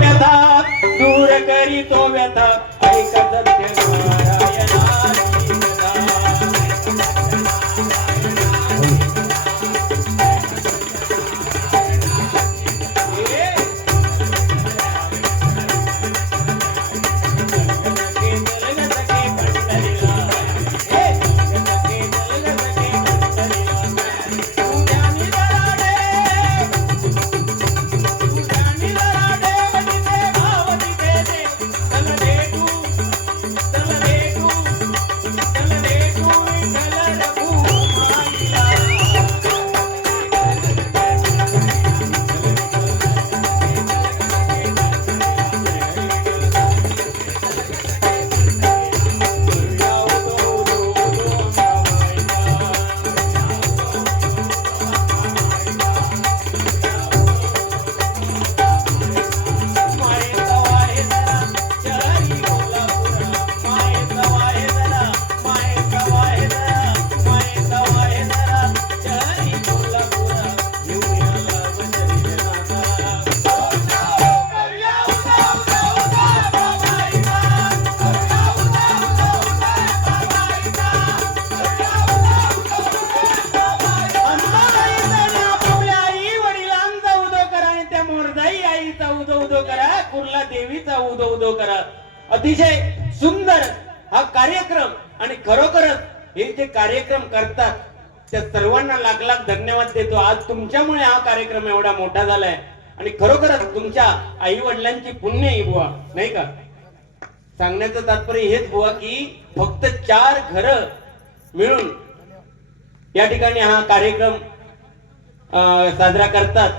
व्यथा दूर करी तो व्यथा. ऐका सत्य अतिशय सुंदर हा कार्यक्रम आणि खरोखरच हे जे कार्यक्रम करतात त्या सर्वांना लाख लाख धन्यवाद देतो. आज तुमच्यामुळे हा कार्यक्रम एवढा मोठा झालाय. आणि खरोखरच तुमच्या आई वडिलांची पुण्य आहे बुवा नाही का? सांगण्याचं तात्पर्य हेच बुवा की फक्त चार घर मिळून या ठिकाणी हा कार्यक्रम अं, साजरा करतात.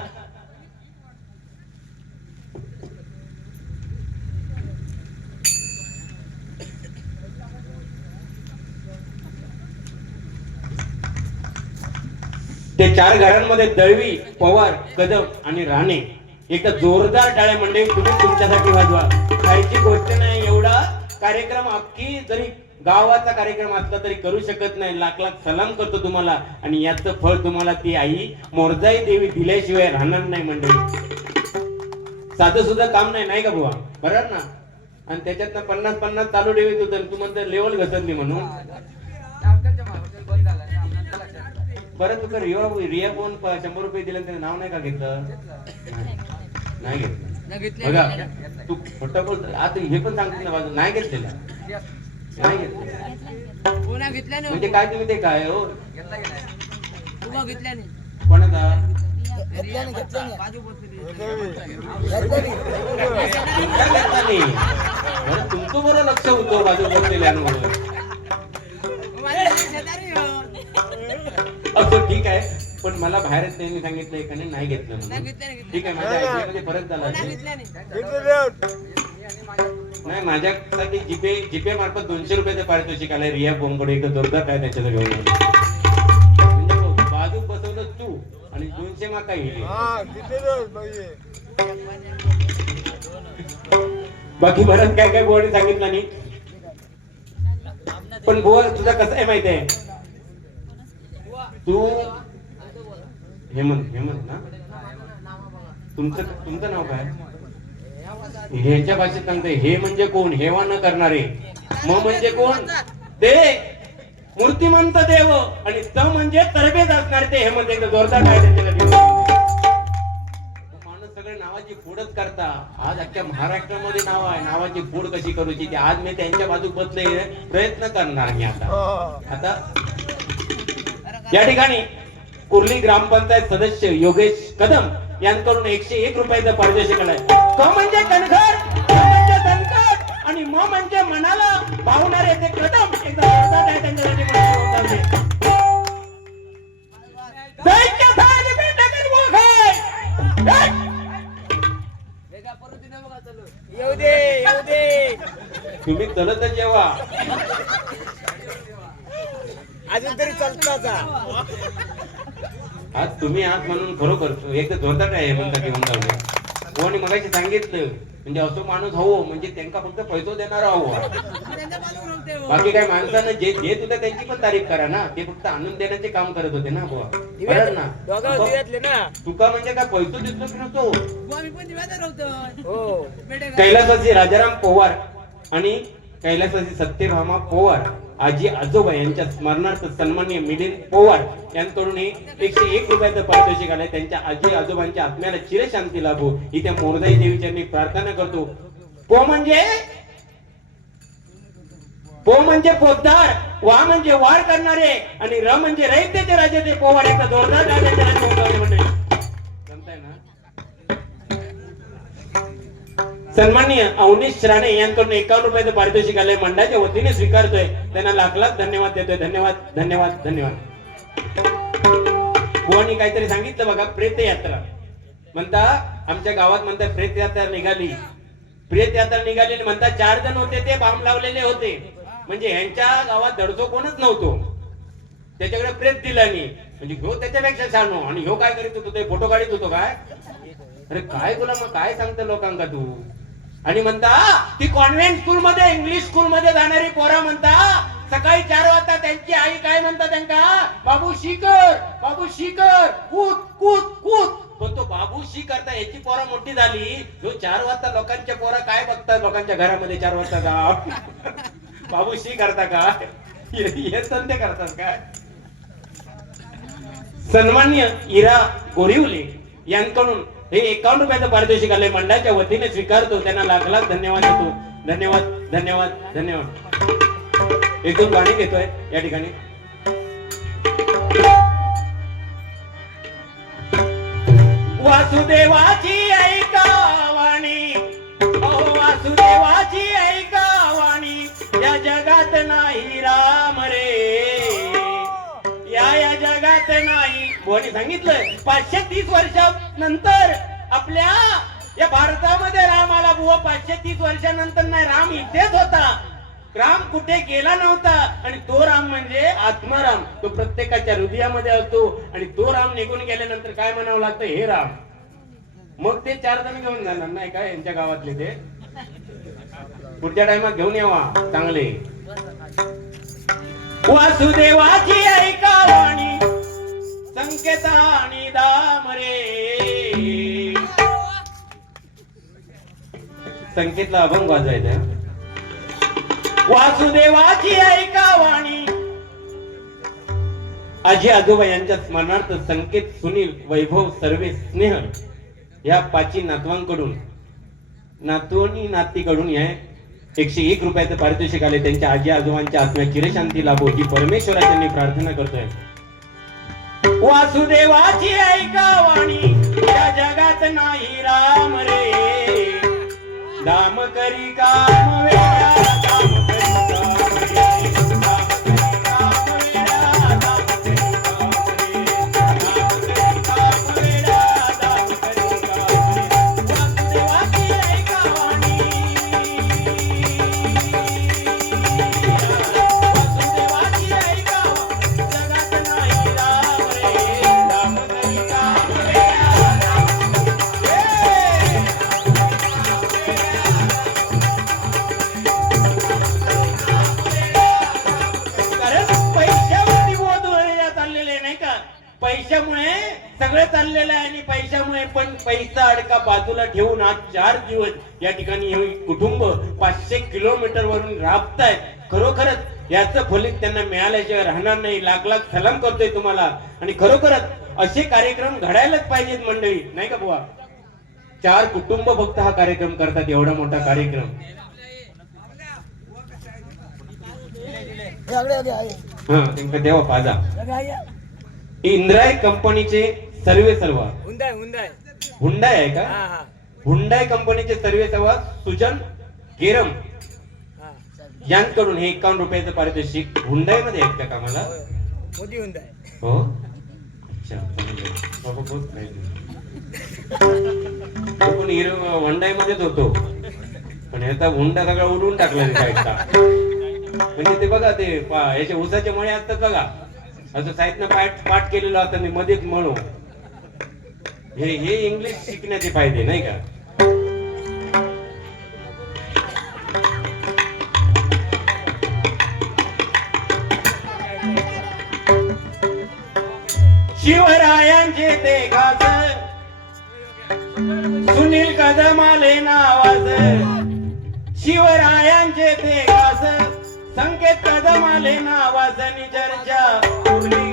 ते चार घरांमध्ये दळवी पवार कदम आणि राणे. एकदा जोरदार टाळ्या मंडळी तुम्ही तुमच्यासाठी वाजवा. खायची गोष्ट नाही एवढा कार्यक्रम अख्खी जरी गावाचा कार्यक्रम असला तरी करू शकत नाही. लाख लाख सलाम करतो तुम्हाला आणि याचं फळ तुम्हाला ती आई मोरजाई देवी दिल्याशिवाय राहणार नाही मंडळी. साधं सुद्धा काम नाही नाही का बुवा? बरोबर ना? आणि त्याच्यात पन्नास पन्नास चालू ठेवीत होतं तू म्हणतो लेवल घसरली म्हणून. बरं तुझं रिया रिया कोण शंभर रुपये दिले त्याचं नाव नाही का घेतलं? नाही घेतलं. बघा तू खोटं बोलतो. आता हे पण सांगतो ना बाजू नाही घेतलेलं. नाही घेतलं म्हणजे काय तुम्ही ते काय हो? कोणाचा तुमचं बरं लक्ष होतं बाजू बसलेल्यांवर माझ्या ठीक आहे पण मला बाहेरच त्यांनी सांगितलंय का नाही घेतलं म्हणून. ठीक आहे माझ्या ऐकण्यामध्ये फरक झाला नाही. माझ्यासाठी जीपे जीपे मार्फत दोनशे रुपयाचं पारितोषिक आलंय. रिया बोंबकडे एक जोरदार काय त्याच्यात घेऊन. म्हणजे बाजू बसवलं तू आणि दोनशे माका गेले बाकी बरंच काय काय बोर्ड सांगितलं नाही. पण बोल तुझा कसं आहे माहिती आहे? तू हेमंत हेमंत ना? तुमचं तुमचं नाव काय? ह्याच्या भाषेत सांगते हे म्हणजे कोण? हेवा न करणारे. म म्हणजे कोण? ते मूर्तिमंत देव. आणि त म्हणजे तरबेज असणार ते हेमंत. एकदा जोरदार काय माणूस सगळे नावाची फोडच करता. आज अख्ख्या महाराष्ट्रामध्ये नाव आहे. नावाची फोड कशी करूची ती? आज मी त्यांच्या बाजू बदले प्रयत्न करणार मी आता. आता या ठिकाणी कुर्ली ग्रामपंचायत सदस्य योगेश कदम यांकडून एकशे एक रुपयाचं पारितोषिक आलंय. तो म्हणजे कणखर म्हणजे आणि म म्हणजे मनाला भावणारे ते कदम. एकदा तुम्ही चलत जेव्हा. अजून तरी चालता आज तुम्ही आहात म्हणून खरोखर एकदा जोरदार आहे म्हणता घेऊन जाऊ कोणी मगाशी सांगितलं म्हणजे असं माणूस हवं म्हणजे त्यांना फक्त पैसे देणार हवं. हो. बाकी काय माणसानं जे देत होते त्यांची पण तारीफ करा ना ते फक्त आणून देण्याचे काम करत होते ना बुवा. बरं ना? तुका- दिव्यातले ना? तुका म्हणजे काय पैसे देतो की नव्हतो हो, आम्ही पण दिव्यात होतो हो. बेटे कैलासाची राजाराम पोवार आणि कैलासाची सत्यभामा पोवार. आजी आजोबा यांच्या स्मरणार्थ सन्माननीय मिलिंद पोवार यांकडून एकशे एक रुपयाचं पारितोषिक आलंय त्यांच्या आजी आजोबांच्या आत्म्याला चिरशांती लाभो. ही त्या मोरदाई देवीच्या मी प्रार्थना करतो. पो म्हणजे? पो म्हणजे पोद्दार वा म्हणजे वार करणारे आणि र म्हणजे रैत्याचे राजे ते पोवार जोरदार राजाच्या राजे होते मंडळी. सन्माननीय अवनीश राणे यांकडून एकावन्न रुपयाचं पारितोषिक आलंय. मंडळाच्या वतीने स्वीकारतोय. त्यांना लाख लाख धन्यवाद देतोय. धन्यवाद धन्यवाद धन्यवाद. बुवानी काहीतरी सांगितलं बघा प्रेत यात्रा म्हणता आमच्या गावात म्हणतात प्रेत यात्रा निघाली. प्रेत यात्रा निघाली आणि म्हणता चार जण होते ते बांब लावलेले होते. म्हणजे ह्यांच्या गावात दडसो कोणच नव्हतो. त्याच्याकडे प्रेत दिला नाही म्हणजे ह्यो त्याच्यापेक्षा छान आणि ह्यो काय करीत होतो ते फोटो काढित होतो काय? अरे काय तुला मग काय सांगतो लोकांका तू? आणि म्हणता ती कॉन्व्हेंट स्कूल मध्ये इंग्लिश स्कूल मध्ये जाणारी पोरा म्हणता सकाळी चार वाजता त्यांची आई काय म्हणता त्यांका? बाबू शिकर बाबू शिकर कूद कूद कूद. पण तो बाबू शी करता याची पोरा मोठी झाली. जो चार वाजता लोकांच्या पोरा काय बघतात? लोकांच्या घरामध्ये चार वाजता जा बाबू शी करता का हे हे संध्या करतात काय? सन्मान्य इरा गोरिवले यांकडून हे एकावन्न रुपयाचं पारितोषिक आलंय. मंडळाच्या वतीने स्वीकारतो. त्यांना लाख लाख धन्यवाद देतो. धन्यवाद धन्यवाद धन्यवाद. एक दोन गाणी घेतोय या ठिकाणी. वासुदेवाची कोणी सांगितलंय पाचशे तीस वर्षानंतर आपल्या या भारतामध्ये राम आला बुवा पाचशे तीस वर्षानंतर नाही राम इथेच होता. राम कुठे गेला नव्हता आणि तो राम म्हणजे आत्माराम. तो प्रत्येकाच्या हृदयामध्ये असतो आणि तो राम निघून गेल्यानंतर काय म्हणावं लागतं? हे राम. मग ते चार जण घेऊन जाणार नाही का यांच्या गावातले ते? पुढच्या टायमात घेऊन यावा चांगले. वासुदेवाची ऐका वाणी. संकेत आणि दाम रे. संकेतला अभंग वाजायचा वासुदेवाची ऐका वाणी. आजी आजोबा यांच्या स्मरणार्थ संकेत सुनील वैभव सर्वे स्नेह या पाची नातवांकडून नातू आणि नातीकडून या एकशे एक रुपयाचं पारितोषिक आले. त्यांच्या आजी आजोबांच्या आत्म्या चिरशांती लाभो ही परमेश्वराच्या मी प्रार्थना करतोय. वासुदेवाची ऐका वाणी. या जगात नाही राम रे. दाम करी काम वेळा पण पैसा अडका बाजूला ठेवून आज चार दिवस या ठिकाणी हे कुटुंब पाचशे किलोमीटर वरून राबतायत. खरोखरच याचं फलित त्यांना मिळाल्याशिवाय राहणार नाही. लाख लाख सलाम करतोय तुम्हाला. आणि खरोखरच असे कार्यक्रम घडायलाच पाहिजेत मंडळी. नाही का बुवा? चार कुटुंब फक्त हा कार्यक्रम करतात एवढा मोठा कार्यक्रम. हा देवा पाजा. इंद्राय कंपनीचे सर्वे सर्व. हुंडाय आहे का? हा हा. हुंडाय कंपनीचे सर्वे सर्व सुजन गेरम हा. यांकडून हे एकावन्न रुपयाचं पारितोषिक हुंडाई मध्ये आहेत का कामाला? होय. मोदी हुंदाय. हो? अच्छा चांगलं. बाबा बहुत माहिती. तो पण हिरो हुंडाई मध्येच होतो. पण याचा हुंडा सगळा उडवून टाकला साईडचा म्हणजे ते बघा ते पा- याचे उसाचे मळे असतात बघा. असं साईडनं पाठ पाठ केलेलं असतं आणि मध्येच मळू हे हे इंग्लिश शिकण्याचे फायदे नाही का? शिवरायांचे ते गाज. सुनील कदम आले नावाज. शिवरायांचे ते गाज. संकेत कदम आले नावाज. निजरच्या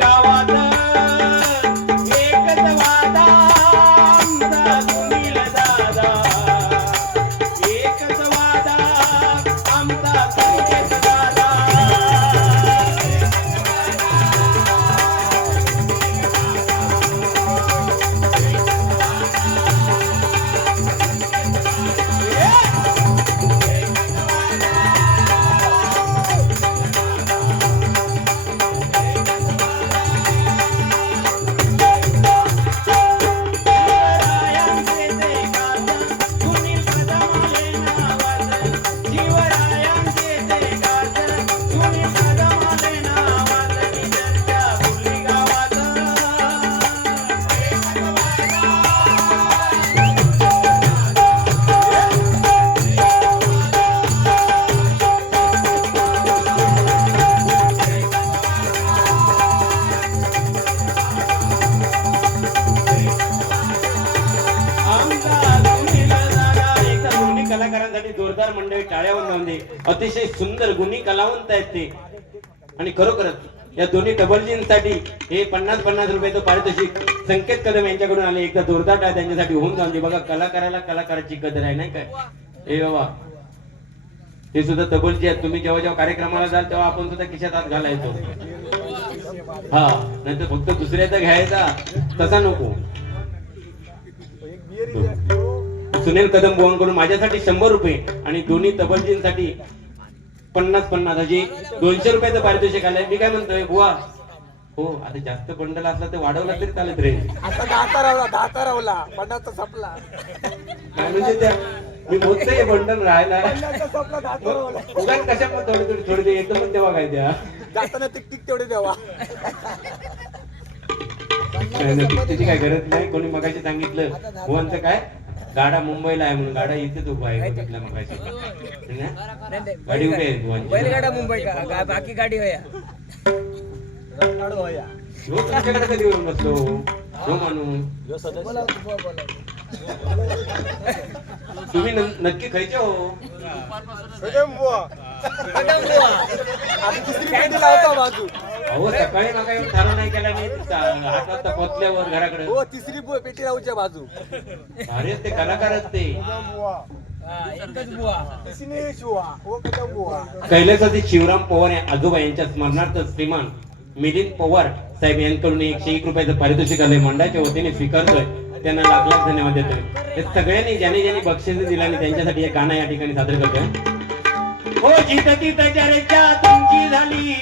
गुणी आहेत ते आणि खरोखरच या दोन्ही डबलजींसाठी हे पन्नास पन्नास रुपयाचं पारितोषिक संकेत कदम यांच्याकडून आले. एकदा जोरदार टाळ्या त्यांच्यासाठी होऊन जाऊन दे. बघा कलाकाराला कलाकाराची कदर आहे नाही काय हे बाबा हे सुद्धा तबलजी आहेत. तुम्ही जेव्हा जेव्हा कार्यक्रमाला जाल तेव्हा आपण सुद्धा खिशात हात घालायचो. हा नाहीतर फक्त दुसऱ्याचा घ्यायचा. तसा नको. सुनील कदम बुवांकडून माझ्यासाठी शंभर रुपये आणि दोन्ही तबलजींसाठी पन्नास पन्नास. अशी दोनशे रुपयाचं पारितोषिक आलंय. मी काय म्हणतोय बुवा? हो आता जास्त बंडल असला तर वाढवला तरी चालत रे. आता दहा रावला दहा रावला. पन्नासचा संपला. काय म्हणजे त्या मी बोलतोय बंडल राहायला. पन्नासचा संपला दहा रावला. उगाच कशा पण थोडी थोडी थोडी एकदमच तेव्हा काय द्या? जाताना टिक टिक तेवढे द्यावा. त्याची काय गरज नाही. कोणी मगाशी सांगितलं. बुवांचं काय? गाडा मुंबईला आहे म्हणून गाडा इथेच उभा आहे. बघितलं मगाशी है. ना? गाडी उभी आहे? बैलगाडा मुंबई का? बाकी गाडी होया. हो तुमच्याकडे कधी येऊन बसलो? बोला, बोला. तुम्ही न- नक्की खायचे हो. कदम बुवा. आता दुसरी पेटी लावतो बाजू. अहो सकाळी नका येऊन ठरव नाही केला मी. आठ वाजता पोचल्यावर घराकडे. हो तिसरी पेटी लावच्या बाजू. अरे ते कलाकारच ते. हा, कैलासाचे शिवराम पवार या आजोबा यांच्या स्मरणार्थ श्रीमान मिलिंद पवार साहेब यांकडून एकशे एक रुपयाचं पारितोषिक आलंय. मंडळाच्या वतीने स्वीकारतोय. त्यांना लाख लाख धन्यवाद देतोय. हे सगळ्यांनी ज्याने ज्याने बक्षीस दिलं आणि त्यांच्यासाठी हे गाणं या ठिकाणी सादर करतोय. हो जित तित चर्चा तुमची झाली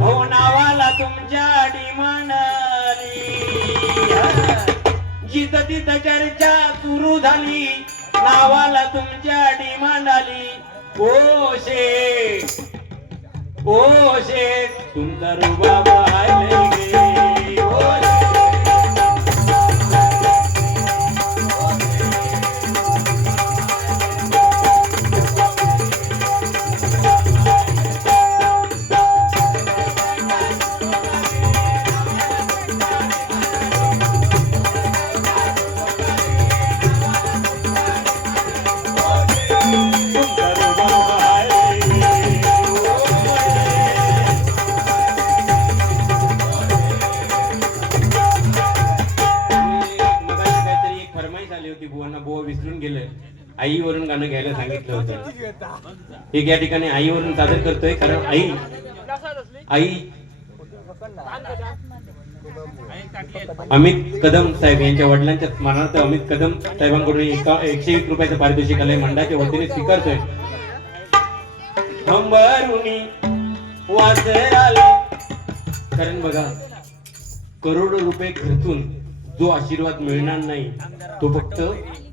हो नावाला तुमच्या डिमांडली. जित तित चर्चा सुरू झाली नावाला तुमच्या डिमांड आली ओ शे ओ शे तुमचा रुबाब आले एक या ठिकाणी आईवरून सादर करतोय कारण आई आई अमित कदम साहेब यांच्या वडिलांच्या स्मरणार्थ अमित कदम साहेबांकडून एका एकशे एक रुपयाचं पारितोषिक आलंय. मंडळाच्या वतीने स्वीकारतोय. कारण बघा करोडो रुपये खर्चून जो आशीर्वाद मिळणार नाही तो फक्त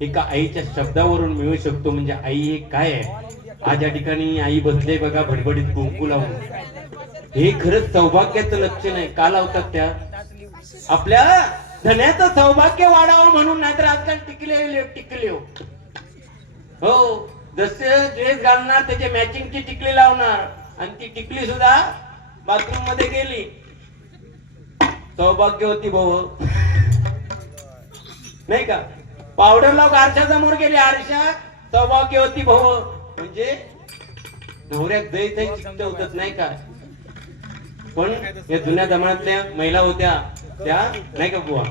एका आईच्या शब्दावरून मिळू शकतो म्हणजे आई हे काय आहे? आज या ठिकाणी आई बसले बघा भडबडीत कुंकू लावून. हे खरंच सौभाग्याचं लक्षण आहे. का लावतात त्या? आपल्या धन्याचं सौभाग्य वाढावं म्हणून नाहीतर आजकाल टिकले टिकले. हो. हो जसे ड्रेस घालणार त्याचे मॅचिंगची टिकली लावणार. आणि ती टिकली सुद्धा बाथरूममध्ये गेली. सौभाग्य होती भाऊ. नाही का? पावडर लावून आरशासमोर गेली आरशा सौभाग्यवती भाऊ. म्हणजे नवऱ्यात जय चित्त होतच नाही का? पण या जुन्या जमान्यातल्या महिला होत्या त्या नाही का बुवा?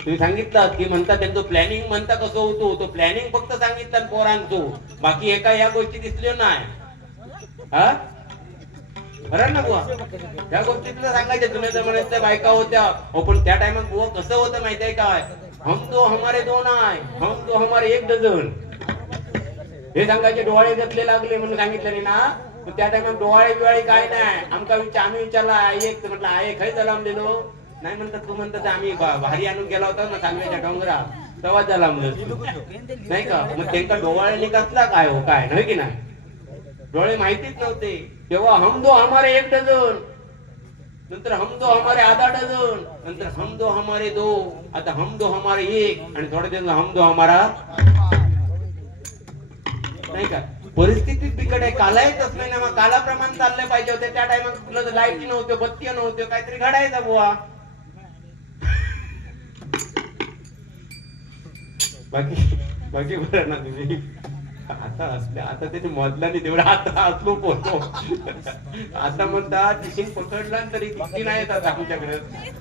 तुम्ही सांगितलं की म्हणता त्यांचं प्लॅनिंग म्हणता कसं होतो? तो प्लॅनिंग फक्त सांगितलं पोरांचो. बाकी एका या गोष्टी दिसल्या नाही. हा? बरं ना बुवा? त्या गोष्टी तुला सांगायच्या जुन्या जमान्यातल्या बायका होत्या. हो पण त्या टायमात बुवा कसं होतं माहितीये काय? हम तो हमारे दोन आहे. हम तो हमारे एक डझन. हे सांगायचे डोळे घेतले लागले म्हणून सांगितलं ना त्या टायमात डोळे बिवाळे काय नाही. आमका विचार आम्ही विचारला आई एक म्हटलं आई खाय झाला दिलो नाही म्हणतात तू म्हणतात आम्ही भारी आणून गेला होता ना सांगव्याच्या डोंगरा तेव्हा झाला म्हणलं नाही का? मग त्यांका डोळे कसला काय हो काय? नाही की नाही? डोळे माहितीच नव्हते. तेव्हा हमदो हमारे एक डझन. नंतर हमदो हमारे आधा डझन. नंतर हमदो हमारे दो. आता हमदो हमारे एक. आणि थोड्या दिवस हमदो हमारा नाही का? परिस्थितीच बिकट आहे. कालाही येतच नाही मग कालाप्रमाणे चालले पाहिजे होते. त्या टायमात तुला लाइट नव्हते बत्ती नव्हते काहीतरी घडायचा बुवा. बाकी बाकी बरं ना तुम्ही? आता असले आता त्याचे मजल्याने तेवढा आता असलो पोहोचो आता म्हणतात टिशिंग पकडला तरी किती नाही येतात आमच्याकडे.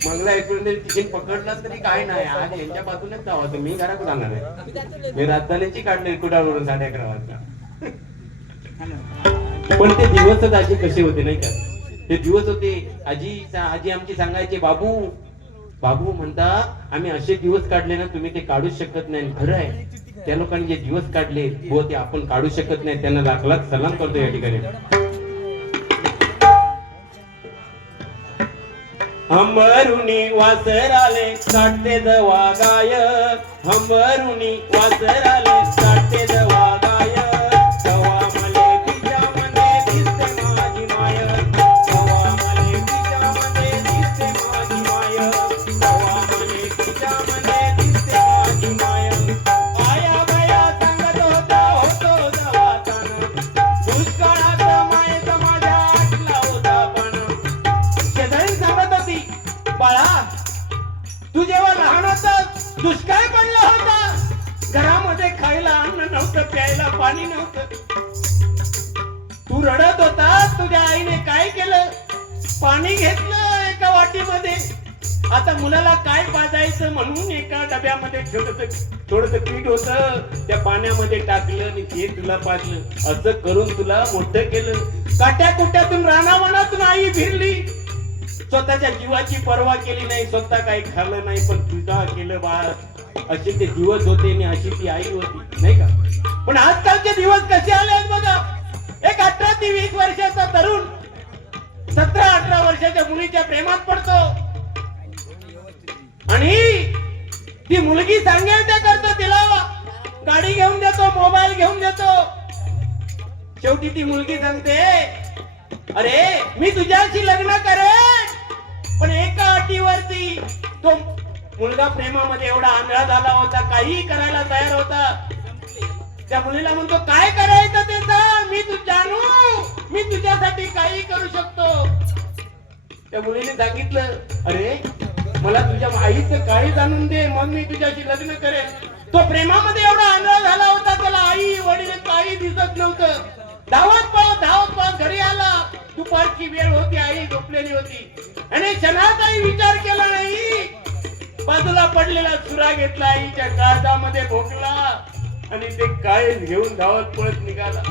मंगला ऐकून टिशिंग पकडला तरी काय नाही. आज यांच्या बाजूनच जावं मी घरात जाणार आहे. मी राजधानीची काढली कुडावरून साडे अकरा वाजता. पण ते दिवसच आजी कसे होते नाही का? ते दिवस होते आजी आजी आमची सांगायचे बाबू बाबू म्हणता आम्ही असे दिवस काढले ना तुम्ही ते काढूच शकत नाही. खरं आहे. त्या लोकांनी जे दिवस काढले हो ते आपण काढू शकत नाही. त्यांना लाख सलाम करतो या ठिकाणी. हंबरुनी वासराले काढते दवा गाय हंबरुनी वासराले छोटस थोडस पीठ होत त्या पाण्यामध्ये टाकलं आणि ते तुला पाजलं. असं करून तुला मोठं केलं. काट्या कुट्यातून रानावनातून आई फिरली स्वतःच्या जीवाची पर्वा केली नाही स्वतः काही खाल्लं नाही पण तुझा केलं बाळ. असे ते दिवस होते आणि अशी ती आई होती नाही का? पण आजकालचे दिवस कसे आले आहेत बघा. एक अठरा ते वीस वर्षाचा तरुण सतरा अठरा वर्षाच्या मुलीच्या प्रेमात पडतो. आणि ती मुलगी सांगेल ते करतो तिला गाडी घेऊन देतो मोबाईल घेऊन देतो. शेवटी ती मुलगी सांगते अरे मी तुझ्याशी लग्न करेन पण एका अटीवरती. तो मुलगा प्रेमामध्ये एवढा आंधळा झाला होता काही करायला तयार होता. त्या मुलीला म्हणतो काय करायचं ते सांग मी तू जाणू मी तुझ्यासाठी काही करू शकतो. त्या मुलीने सांगितलं अरे मला तुझ्या आईचं काही जाणून दे मग मी तुझ्याशी लग्न करेन. तो प्रेमामध्ये एवढा आंधळा झाला होता त्याला आई वडील काही दिसत नव्हतं. धावत पळत धावत पळत घरी आला. दुपारची वेळ होती आई झोपलेली होती. आणि क्षणाचाही विचार केला नाही. बाजूला पडलेला सुरा घेतला आईच्या काळजामध्ये भोकला. आणि ते काळे घेऊन धावत पळत निघाला.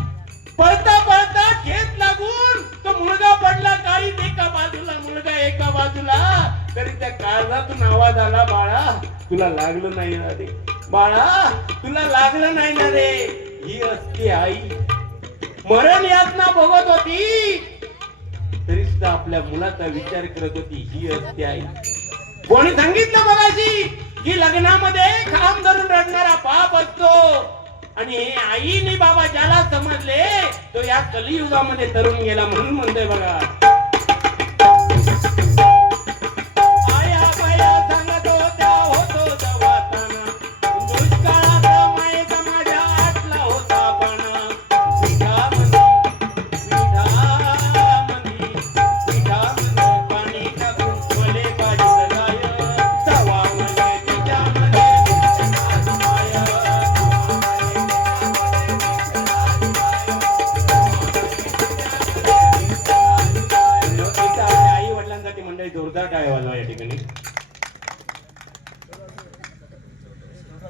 पळता पळता खेत लागून तो मुलगा पडला काळी एका बाजूला मुलगा एका बाजूला. तरी त्या काळजातून आवाज आला बाळा तुला लागलं नाही ना रे. बाळा तुला लागलं नाही ना रे. ही असते आई. मरण यातना भोगत होती. तरी सुद्धा आपल्या मुलाचा विचार करत होती ही असते आई. कोणी सांगितलं मगाशी की लग्नामध्ये खांब धरून रडणारा बाप असतो. आणि हे आईने बाबा ज्याला समजले तो या कलियुगामध्ये तरुण गेला म्हणून म्हणतोय बघा.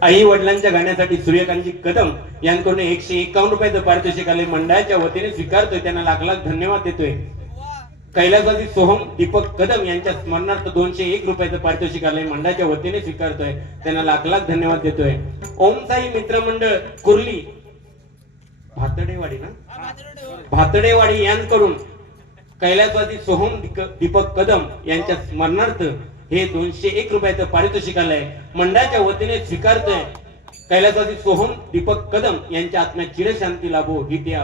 आई वडिलांच्या गाण्यासाठी सूर्यकांतजी कदम यांकडून एकशे एकावन्न रुपयाचं पारितोषिक आले. मंडळाच्या वतीने स्वीकारतोय. त्यांना लाख लाख धन्यवाद देतोय. कैलासवासी सोहम दीपक कदम यांच्या स्मरणार्थ दोनशे एक रुपयाचं पारितोषिक आले. मंडळाच्या वतीने स्वीकारतोय. त्यांना लाख लाख धन्यवाद देतोय. ओम साई मित्रमंडळ कुर्ली. भातडेवाडी ना? भातडेवाडी यांकडून कैलासवासी सोहम दीपक कदम यांच्या स्मरणार्थ हे दोनशे एक रुपयाचं पारितोषिक आलंय मंडळाच्या वतीने स्वीकारतोय. कैलासवासी सोहम दीपक कदम यांच्या आत्म्यात चिरशांती लाभो ही त्या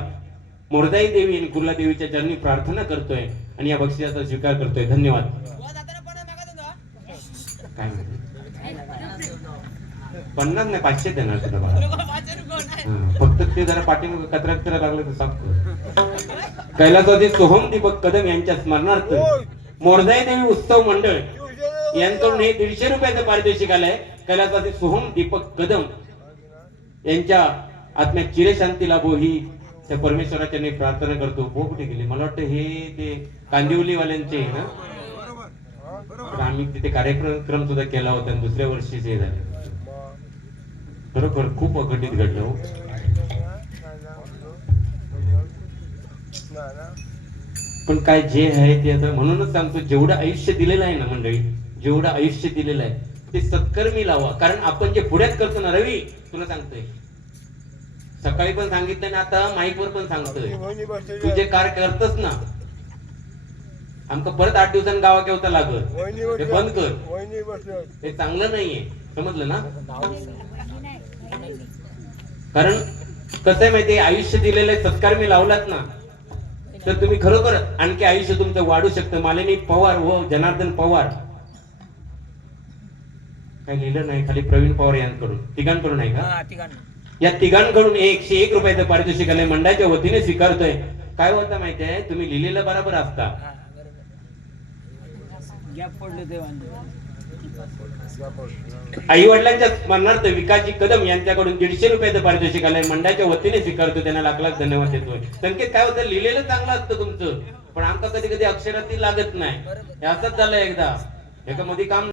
मोरदाई देवी आणि कुर्ला देवीच्या चरणी प्रार्थना करतोय आणि या बक्षिसाचा स्वीकार करतोय. धन्यवाद. काय? पन्नास नाही पाचशे देणार तुला बाळा. फक्त ते जरा पाठीमागे कचरा कचरा लागलं तर सांगतो कैलासवासी सोहम दीपक कदम यांच्या स्मरणार्थ मोरदाई देवी उत्सव मंडळ यांकडून हे दीडशे रुपयाचं पारितोषिक आलंय कैलासवासी सोहम दीपक कदम यांच्या आत्म्या चिरशांती लाभो ही त्या परमेश्वराच्या मी प्रार्थना करतो. हो कुठे गेले? मला वाटतं हे ते कांदिवलीवाल्यांचे ना? आम्ही तिथे कार्यक्रम सुद्धा केला होता दुसऱ्या वर्षी जे झाले. खरोखर खूप अघटित घडलं हो. पण काय जे आहे ते आता म्हणूनच सांगतो जेवढं आयुष्य दिलेलं आहे ना मंडळी जेवढं आयुष्य दिलेलं आहे ते सत्कर्मी लावा. कारण आपण जे पुढ्यात करतो ना रवी तुला सांगतोय. सकाळी पण सांगितलं ना आता माईकवर पण सांगतोय. तू जे कार करतस ना आमका परत आठ दिवसांनी गावा केवता लागत ते बंद कर. हे चांगलं नाहीये. समजलं ना? कारण कसं आहे माहितीये आयुष्य दिलेलं आहे सत्कार मी लावलात ना तर तुम्ही खरोखर आणखी आयुष्य तुमचं वाढू शकतं. मालिनी पवार व जनार्दन पवार. काय लिहिलं नाही खाली प्रवीण पवार यांकडून. तिघांकडून आहे का? या तिघांकडून एकशे एक रुपयाचं पारितोषिक आलंय. मंडळाच्या वतीने स्वीकारतोय. काय होतं माहितीये तुम्ही लिहिलेलं बरोबर असता. गॅप पडलं ते आई वडिलांच्या स्मरणार्थ विकासजी कदम यांच्याकडून दीडशे रुपयाचं पारितोषिक आलंय. मंडळाच्या वतीने स्वीकारतो त्यांना लाख लाख धन्यवाद देतोय. संकेत काय होतं? लिहिलेलं चांगलं असतं तुमचं. पण आमका कधी कधी अक्षरातील लागत नाही. हे असंच झालं एकदा. एका मध्ये काम